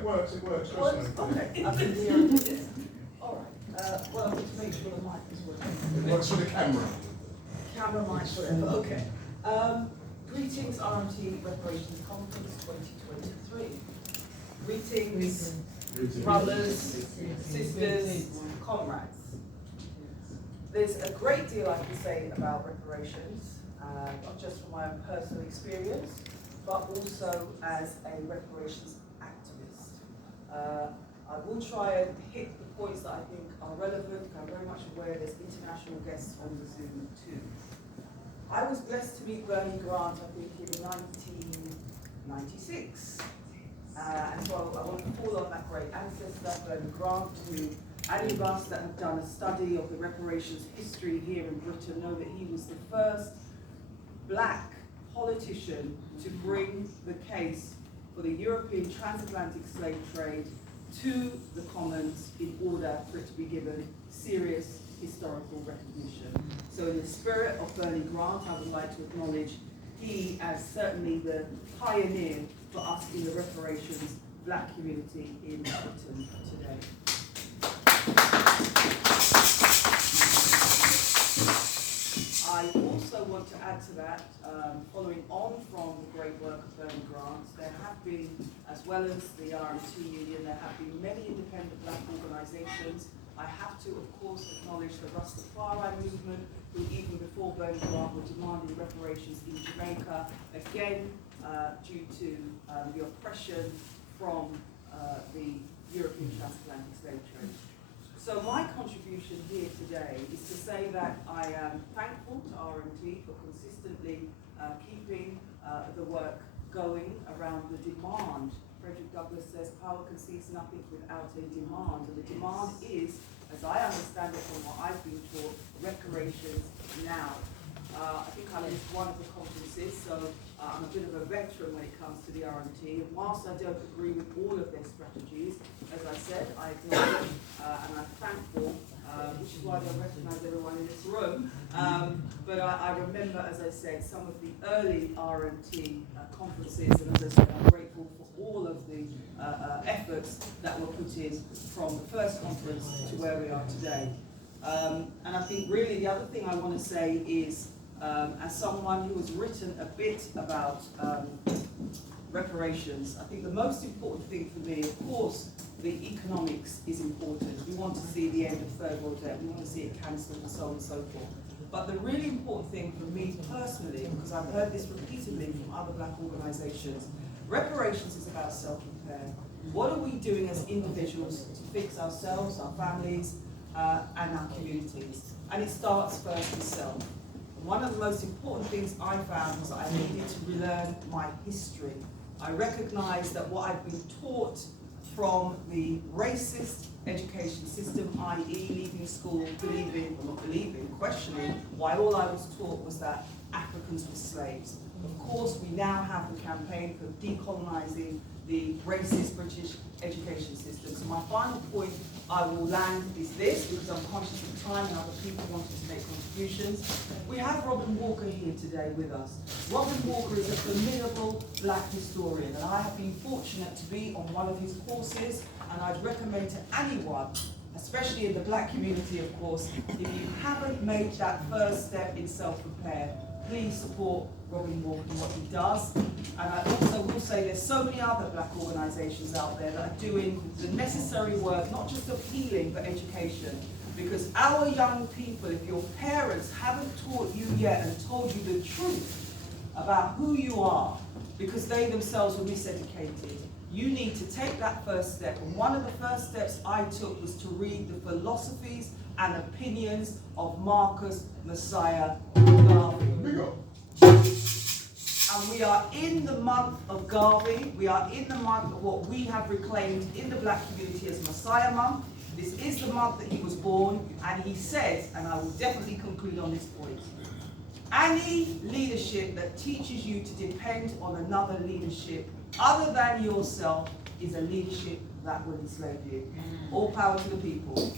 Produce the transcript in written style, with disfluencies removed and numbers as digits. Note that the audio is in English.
It works. Okay, I can hear it. All right. Well, to make sure the mic is working. It works for the camera. Camera, mic, whatever. Okay. Greetings, RMT Reparations Conference 2023. Greetings, brothers, sisters, comrades. There's a great deal I can say about reparations, not just from my own personal experience, but also as a reparations activist. I will try and hit the points that I think are relevant. I'm very much aware there's international guests on the Zoom too. I was blessed to meet Bernie Grant, I think, in 1996. And so I want to call on that great ancestor, Bernie Grant, who any of us that have done a study of the reparations history here in Britain know that he was the first black politician to bring the case for the European transatlantic slave trade to the Commons in order for it to be given serious historical recognition. So in the spirit of Bernie Grant, I would like to acknowledge he as certainly the pioneer for us in the reparations black community in Britain today. I also want to add to that, following on from the great work of Bernie Grant, there have been, as well as the RMT Union, there have been many independent black organisations. I have to, of course, acknowledge the Rastafari movement, who even before Bernie Grant were demanding reparations in Jamaica, again due to the oppression from the European transatlantic slave trade. So my contribution here today is to say that I am thankful to RMT for consistently keeping the work going around the demand. Frederick Douglass says power concedes nothing without a demand, and the demand is, as I understand it from what I've been taught, reparations now. I think I missed one of the conferences, so I'm a bit of a veteran when it comes to the RMT. And whilst I don't agree with all of their strategies, as I said, I acknowledge and I'm thankful, which is why I don't recognise everyone in this room. But I remember, as I said, some of the early RMT conferences, and as I said, I'm grateful for all of the efforts that were put in from the first conference to where we are today. And I think really the other thing I want to say is, as someone who has written a bit about reparations, I think the most important thing for me, of course, the economics is important. We want to see the end of third world debt, we want to see it cancelled and so on and so forth. But the really important thing for me personally, because I've heard this repeatedly from other black organisations, reparations is about self-repair. What are we doing as individuals to fix ourselves, our families, and our communities? And it starts first with self. One of the most important things I found was that I needed to relearn my history. I recognized that what I'd been taught from the racist education system, i.e. leaving school, questioning why all I was taught was that Africans were slaves. Of course, we now have the campaign for decolonizing the racist British education system. So my final point I will land is this, because I'm conscious of time and other people wanting to make contributions. We have Robin Walker here today with us. Robin Walker is a formidable black historian, and I have been fortunate to be on one of his courses, and I'd recommend to anyone, especially in the black community, of course, if you haven't made that first step in self-repair, please support Robin Walker and what he does. And I also will say there's so many other black organisations out there that are doing the necessary work, not just of healing, but education. Because our young people, if your parents haven't taught you yet and told you the truth about who you are, because they themselves were miseducated, you need to take that first step. And one of the first steps I took was to read the philosophies and opinions of Marcus Messiah Garvey. And we are in the month of Garvey. We are in the month of what we have reclaimed in the black community as Messiah Month. This is the month that he was born, and he said, and I will definitely conclude on this point, any leadership that teaches you to depend on another leadership other than yourself is a leadership that will enslave you. All power to the people.